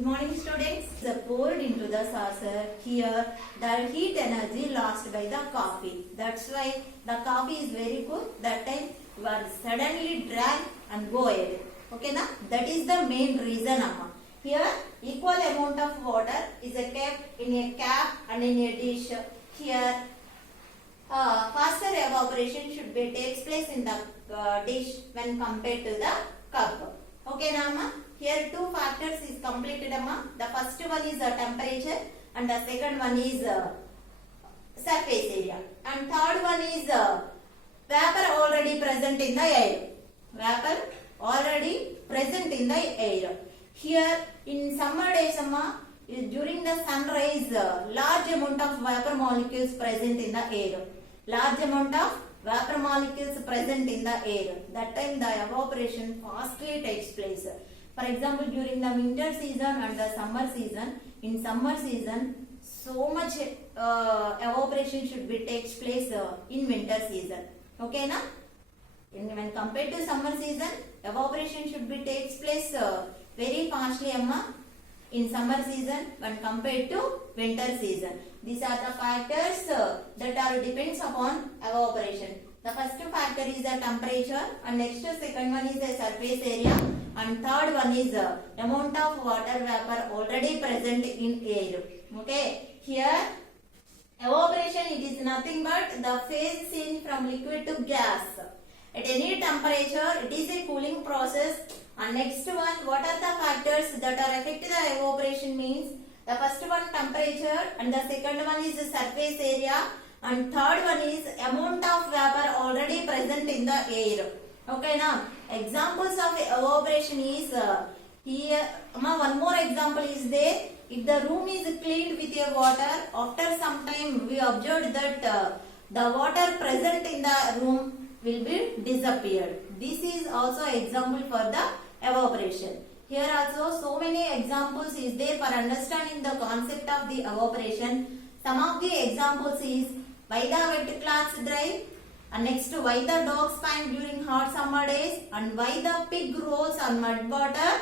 Good morning students. The poured into the saucer. Here the heat energy lost by the coffee. That's why the coffee is very good. That time you are suddenly drank and go away. Okay na? That is the main reason amma. Here equal amount of water is kept in a cup and in a dish. Here faster evaporation should be takes place in the dish when compared to the cup. Okay na amma? Here two factors is completed amma. The first one is temperature and the second one is surface area and third one is vapor already present in the air. Vapor already present in the air. Here in summer days amma, during the sunrise large amount of vapor molecules present in the air. Large amount of vapor molecules present in the air. That time the evaporation fastly takes place. For example, during the winter season and the summer season, in summer season, so much evaporation should be takes place in winter season. Okay na? When compared to summer season, evaporation should be takes place very fastly amma in summer season when compared to winter season. These are the factors that are depends upon evaporation. The first factor is the temperature and next second one is the surface area and third one is amount of water vapor already present in air. Okay, here evaporation it is nothing but the phase change from liquid to gas. At any temperature it is a cooling process. And next one, what are the factors that are affect the evaporation means the first one temperature and the second one is the surface area and third one is amount of vapor already present in the air. Okay now, examples of evaporation is here, one more example is there. If the room is cleaned with a water, after some time we observed that the water present in the room will be disappeared. This is also example for the evaporation. Here also so many examples is there for understanding the concept of the evaporation. Some of the examples is why the wet cloths dry and next why the dogs pant during hot summer days and why the pig rolls on mud water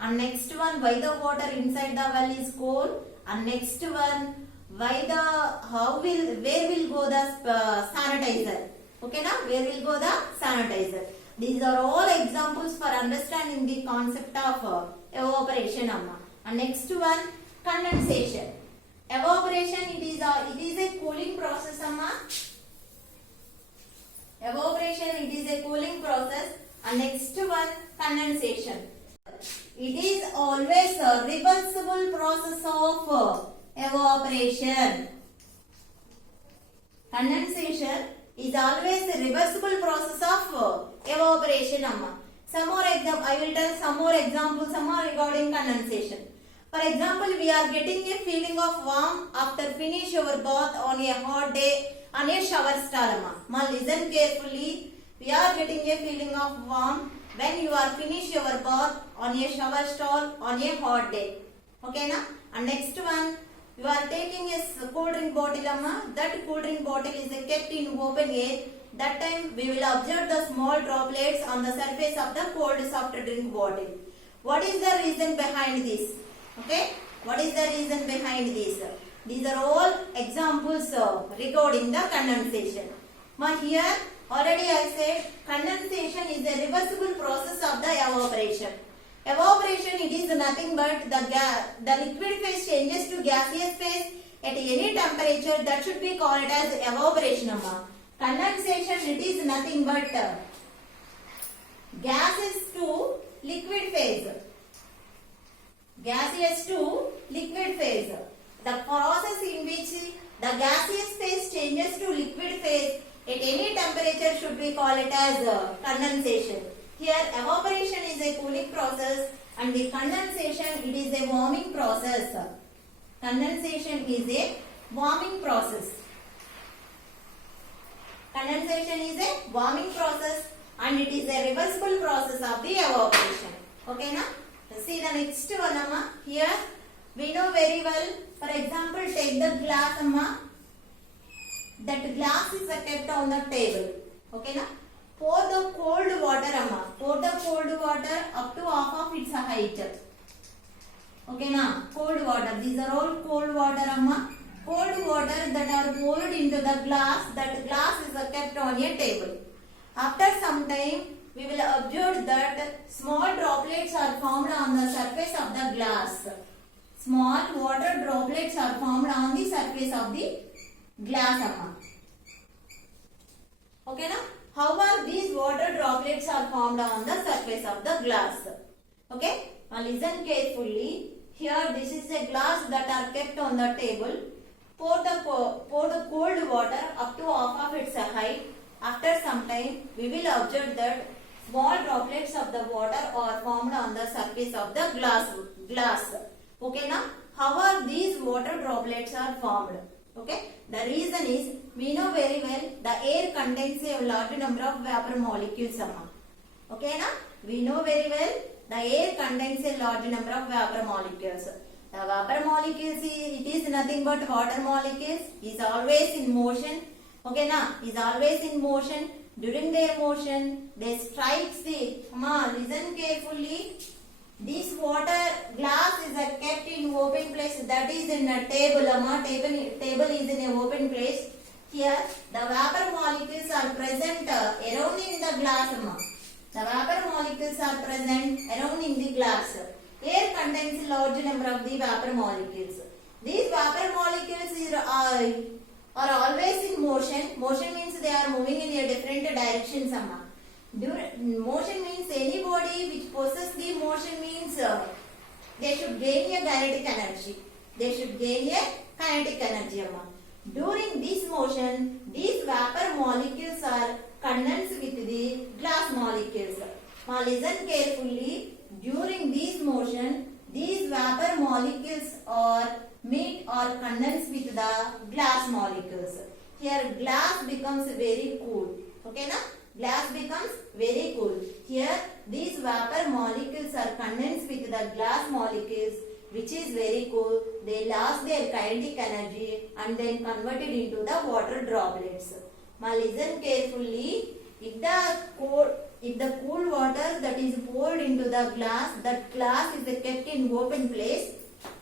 and next one why the water inside the well is cold and next one why the where will go the sanitizer. Okay na, where will go the sanitizer. These are all examples for understanding the concept of evaporation amma. And next one, condensation. Evaporation it is a cooling process amma. Evaporation it is a cooling process. And next one, condensation. It is always a reversible process of evaporation. Condensation is always a reversible process of evaporation amma. Some more example, I will tell some more examples regarding condensation. For example, we are getting a feeling of warm after finish our bath on a hot day on a shower stall amma. Ma listen carefully. We are getting a feeling of warm when you are finish your bath on a shower stall on a hot day. Okay na? And next one, you are taking a cold drink bottle amma. That cold drink bottle is kept in open air. That time we will observe the small droplets on the surface of the cold soft drink bottle. What is the reason behind this? Okay, what is the reason behind this? These are all examples regarding the condensation. But here already I said condensation is a reversible process of the evaporation. Evaporation it is nothing but the liquid phase changes to gaseous phase at any temperature. That should be called as evaporation amma. Condensation it is nothing but gases to liquid phase. Gaseous to liquid phase. The process in which the gaseous phase changes to liquid phase at any temperature should be called as condensation. Here evaporation is a cooling process and the condensation it is a warming process. Condensation is a warming process. Condensation is a warming process and it is a reversible process of the evaporation. Okay na? See the next one amma. Here we know very well. For example, take the glass amma. That glass is kept on the table. Okay na? Pour the cold water amma. Pour the cold water up to half of its height. Okay na? Cold water. These are all cold water amma. Cold water that are poured into the glass. That glass is kept on a table. After some time, we will observe that small droplets are formed on the surface of the glass. Small water droplets are formed on the surface of the glass amma. Okay na? How are these water droplets are formed on the surface of the glass? Okay? Now listen carefully. Here this is a glass that are kept on the table. Pour the cold water up to half of its height. After some time, we will observe that small droplets of the water are formed on the surface of the glass. Okay na? How are these water droplets are formed? Okay? The reason is, we know very well the air contains a large number of vapor molecules. Okay na? We know very well the air contains a large number of vapor molecules. The vapor molecules, it is nothing but water molecules, is always in motion. Okay na? Is always in motion. During their motion, they strikes the, listen carefully. This water glass is kept in open place, that is in a table. Table is in a open place. Here, the vapor molecules are present surrounding the glass. The vapor molecules are present surrounding the glass. Air contains a large number of the vapor molecules. These vapor molecules are always in motion. Motion means they are moving in a different directions. Motion means anybody which possesses the motion means they should gain a kinetic energy. They should gain a kinetic energy. During this motion, these vapor molecules are condensed with the glass molecules. Now listen carefully. During this motion, these vapor molecules are meet or condensed with the glass molecules. Here glass becomes very cool. Okay na? Glass becomes very cool. Here these vapor molecules are condensed with the glass molecules, which is very cool. They lost their kinetic energy and then converted into the water droplets. Now listen carefully. If the cool water that is poured into the glass, that glass is kept in open place.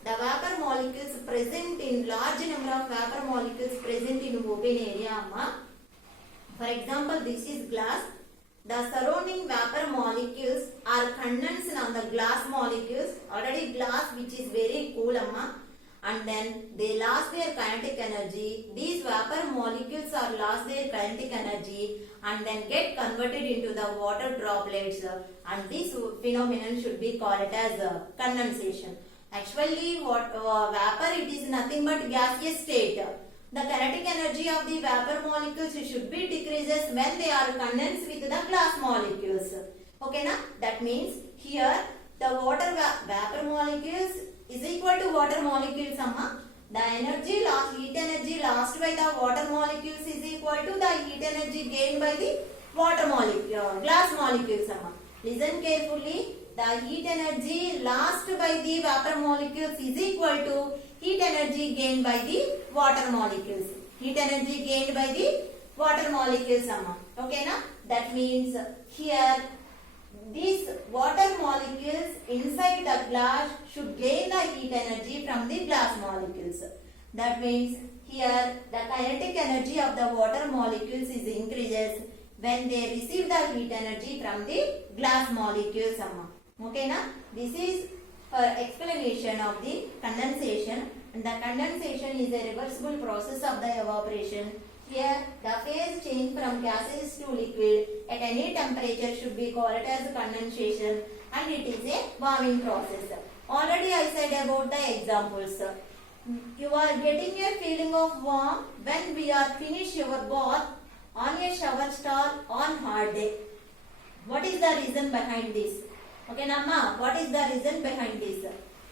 The vapor molecules present in large number of vapor molecules present in open area. For example, this is glass. The surrounding vapor molecules are condensed on the glass molecules. Already glass which is very cool and then they lost their kinetic energy. These vapor molecules are lost their kinetic energy and then get converted into the water droplets, and this phenomenon should be called as condensation. Actually vapor, it is nothing but gaseous state. The kinetic energy of the vapor molecules should be decreases when they are condensed with the glass molecules. Okay na? That means here the water vapor molecules is equal to water molecules. The energy lost, heat energy lost by the water molecules is equal to the heat energy gained by the water molecule, glass molecules. Listen carefully. The heat energy lost by the vapor molecules is equal to heat energy gained by the water molecules. Heat energy gained by the water molecules. Okay na? That means here these water molecules inside the glass should gain the heat energy from the glass molecules. That means here the kinetic energy of the water molecules is increases when they receive the heat energy from the glass molecules. Okay na? This is for explanation of the condensation. And the condensation is a reversible process of the evaporation. Here the phase change from gases to liquid at any temperature should be called as condensation, and it is a warming process. Already I said about the examples. You are getting a feeling of warm when we are finished your bath on a shower stall on hot day. What is the reason behind this? Okay, Namma, what is the reason behind this?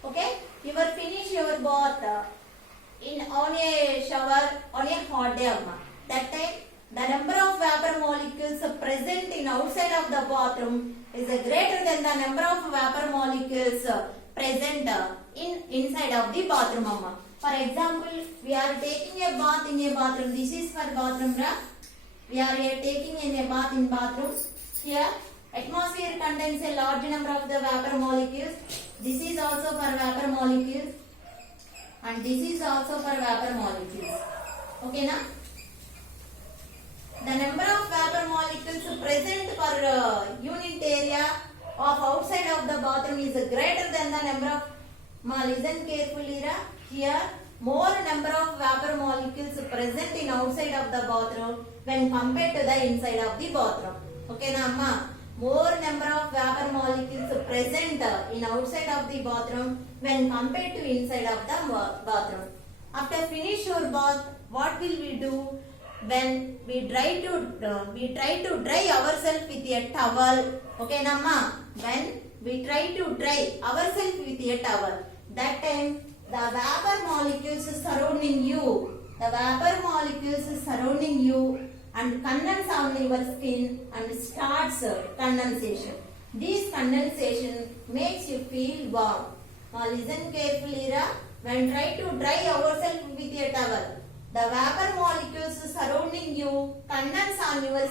Okay, you are finish your bath on a shower on a hot day. That time the number of vapor molecules present in outside of the bathroom is greater than the number of vapor molecules present in inside of the bathroom. For example, we are taking a bath in a bathroom. This is for bathroom. We are taking in a bath in bathroom. Here atmosphere contains a large number of the vapor molecules. This is also for vapor molecules and this is also for vapor molecules. Okay na? The number of vapor molecules present per unit area of outside of the bathroom is greater than the number of, listen carefully, here more number of vapor molecules present in outside of the bathroom when compared to the inside of the bathroom. Okay na amma? More number of vapor molecules present in outside of the bathroom when compared to inside of the bathroom. After finish your bath, what will we do? When we try to dry ourselves with a towel. Okay na ma? When we try to dry ourselves with a towel, that time the vapor molecules surrounding you, and condense on your skin and starts condensation. This condensation makes you feel warm. Now listen carefully, when try to dry ourselves with a towel, the vapor molecules surrounding you condense on your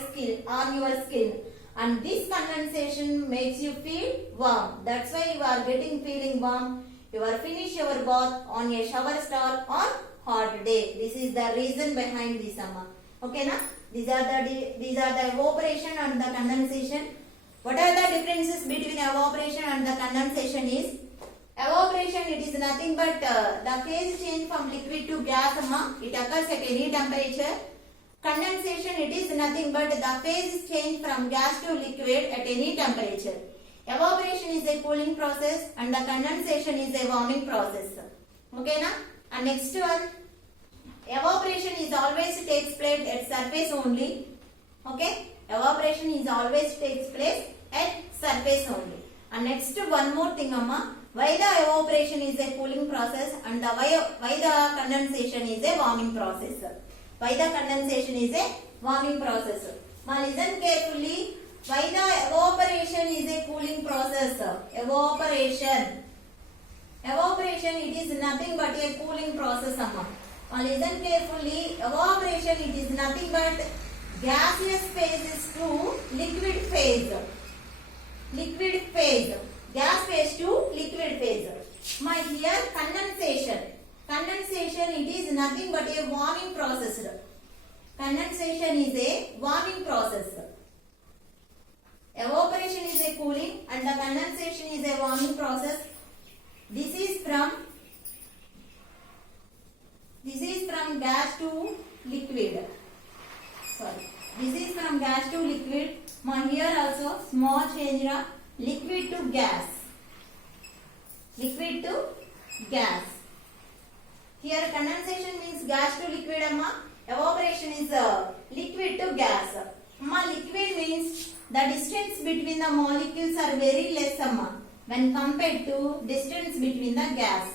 skin, and this condensation makes you feel warm. That's why you are feeling warm. You are finish your bath on a shower stall on hot day. This is the reason behind this, amma. Okay na? These are the evaporation and the condensation. What are the differences between evaporation and the condensation is? Evaporation, it is nothing but the phase change from liquid to gas, it occurs at any temperature. Condensation, it is nothing but the phase change from gas to liquid at any temperature. Evaporation is a cooling process and the condensation is a warming process. Okay na? And next one, evaporation is always takes place at surface only. Okay? Evaporation is always takes place at surface only. And next one more thing, amma. Why the evaporation is a cooling process and why the condensation is a warming process? Why the condensation is a warming process? Now listen carefully. Why the evaporation is a cooling process? Evaporation, it is nothing but a cooling process, amma. Now listen carefully. Evaporation, it is nothing but gaseous phase to liquid phase. Gas phase to liquid phase. My here condensation, it is nothing but a warming process. Condensation is a warming process. Evaporation is a cooling and the condensation is a warming process. This is from gas to liquid. This is from gas to liquid. Here also small change, liquid to gas. Here condensation means gas to liquid, amma. Evaporation is liquid to gas. Amma, liquid means the distance between the molecules are very less, amma, when compared to distance between the gas.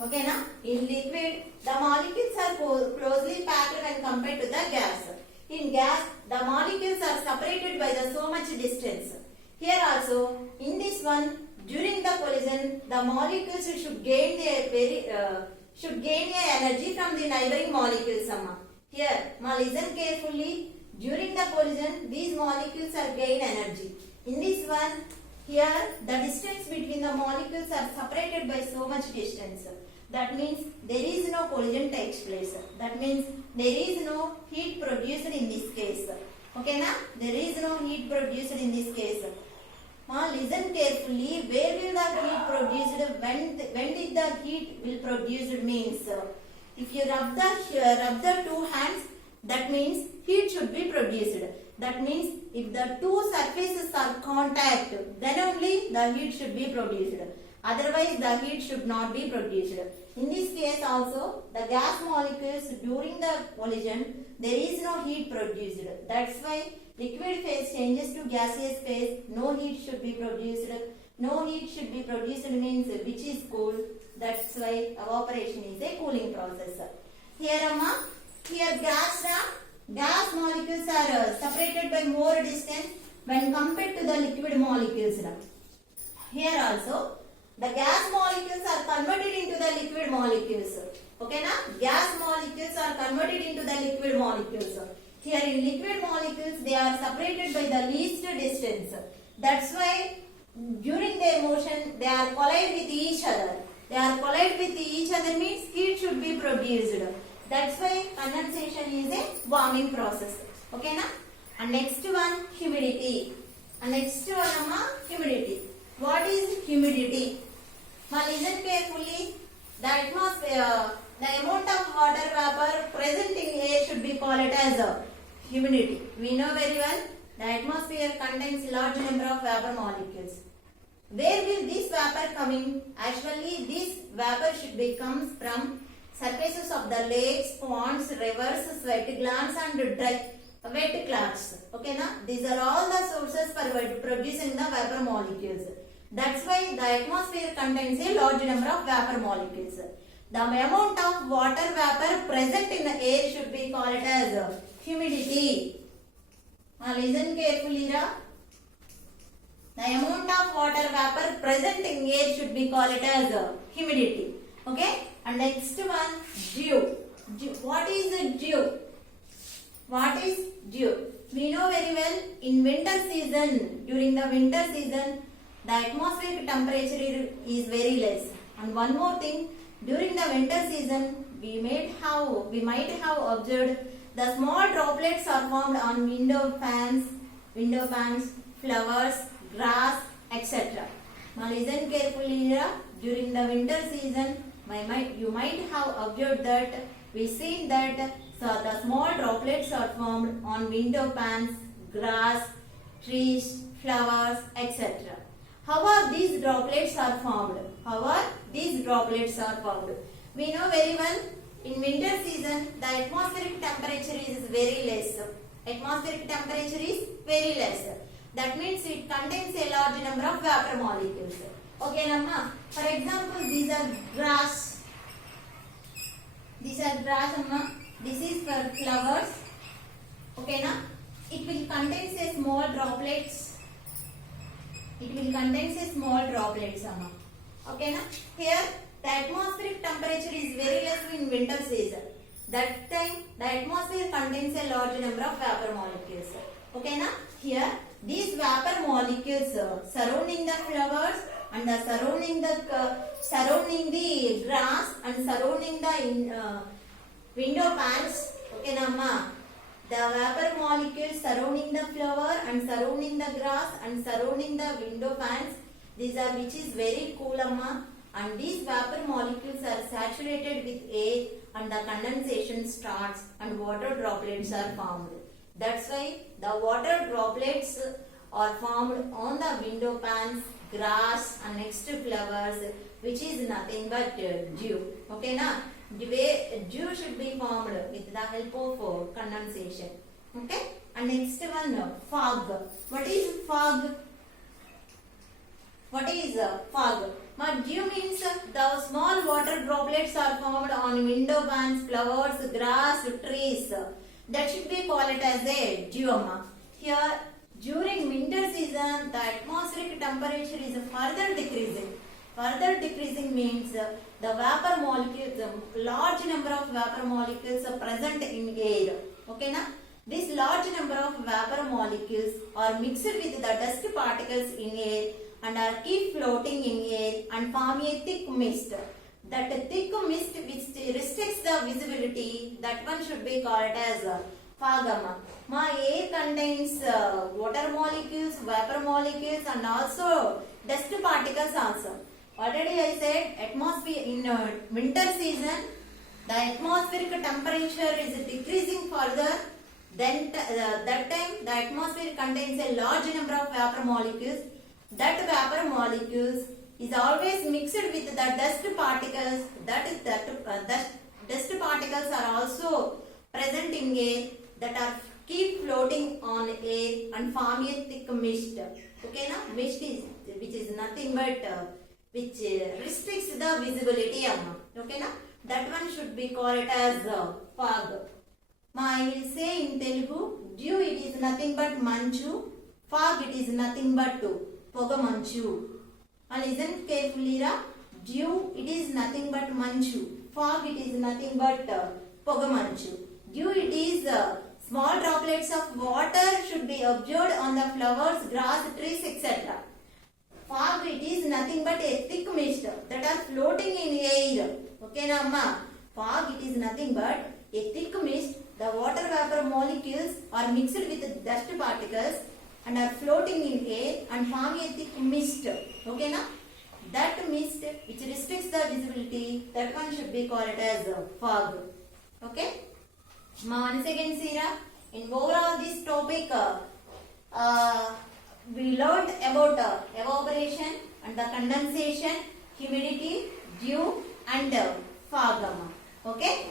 Okay na? In liquid, the molecules are closely packed when compared to the gas. In gas, the molecules are separated by so much distance. Here also, in this one, during the collision, the molecules should gain energy from the neighboring molecules. Here, listen carefully. During the collision, these molecules are gain energy. In this one, here the distance between the molecules are separated by so much distance. That means there is no collision takes place. That means there is no heat produced in this case. Okay na? There is no heat produced in this case. Listen carefully. Where will the heat produced? When did the heat will produced means? If you rub the two hands, that means heat should be produced. That means if the two surfaces are contact, then only the heat should be produced. Otherwise, the heat should not be produced. In this case also, the gas molecules during the collision, there is no heat produced. That's why liquid phase changes to gaseous phase. No heat should be produced. No heat should be produced means which is cool. That's why evaporation is a cooling process. Here gas molecules are separated by more distance when compared to the liquid molecules. Here also, the gas molecules are converted into the liquid molecules. Okay na? Gas molecules are converted into the liquid molecules. Here in liquid molecules, they are separated by the least distance. That's why during their motion they are collide with each other. They are collide with each other means heat should be produced. That's why condensation is a warming process. Okay na? And next one, humidity. And next one amma, humidity. What is humidity? Now listen carefully. The atmosphere, the amount of water vapor present in air should be called as humidity. We know very well the atmosphere contains large number of vapor molecules. Where will this vapor come in? Actually, this vapor should be comes from surfaces of the lakes, ponds, rivers, sweat glands and dry wet clouds. Okay na? These are all the sources for producing the vapor molecules. That's why the atmosphere contains a large number of vapor molecules. The amount of water vapor present in the air should be called as humidity. Now listen carefully. The amount of water vapor present in air should be called as humidity. Okay? And next one, dew. What is dew? What is dew? We know very well in winter season, during the winter season, the atmospheric temperature is very less. And one more thing, during the winter season, we might have observed the small droplets are formed on window fans, flowers, grass, etc. Now listen carefully here. During the winter season, you might have observed that we seen that the small droplets are formed on window pans, grass, trees, flowers, etc. How are these droplets are formed? We know very well in winter season the atmospheric temperature is very less. That means it contains a large number of vapor molecules. Okay, Namma. For example, these are grass. Amma. This is for flowers. Okay, na? It will contain a small droplets. Amma. Okay, na? Here the atmospheric temperature is very less in winter season. That time the atmosphere contains a large number of vapor molecules. Okay, na? Here these vapor molecules surrounding the flowers and surrounding the grass and surrounding the window pans. Okay, Namma. The vapor molecules surrounding the flower and surrounding the grass and surrounding the window pans. These are which is very cool, Amma. And these vapor molecules are saturated with air and the condensation starts and water droplets are formed. That's why the water droplets are formed on the window pans, grass and next to flowers, which is nothing but dew. Okay, na? Dew should be formed with the help of condensation. Okay? And next one, fog. What is fog? Fog? Dew means the small water droplets are formed on window pans, flowers, grass, trees. That should be called as a dew. Here, during winter season, the atmospheric temperature is further decreasing. Further decreasing means the vapor molecules, large number of vapor molecules are present in air. Okay, na? This large number of vapor molecules are mixed with the dust particles in air and are keep floating in air and form a thick mist. That thick mist which restricts the visibility, that one should be called as fog. Air contains water molecules, vapor molecules and also dust particles also. Already I said atmosphere in winter season the atmospheric temperature is decreasing further. Then that time the atmosphere contains a large number of vapor molecules. That vapor molecules is always mixed with the dust particles. Dust particles are also present in air that are keep floating on air and form a thick mist. Okay, na? Mist is which is nothing but which restricts the visibility. Okay, na? That one should be called as fog. I will say in Telugu, dew it is nothing but manchu, fog it is nothing but poga manchu. And listen carefully, dew it is nothing but manchu, fog it is nothing but poga manchu. Dew it is small droplets of water should be observed on the flowers, grass, trees, etc. fog it is nothing but a thick mist that are floating in air. Okay na amma? Fog it is nothing but a thick mist. The water vapor molecules are mixed with dust particles and are floating in air and form a thick mist. Okay na? That mist which restricts the visibility, that one should be called as fog. Okay? Once again, Sira, in overall this topic, we learned about evaporation and the condensation, humidity, dew and fog. Okay?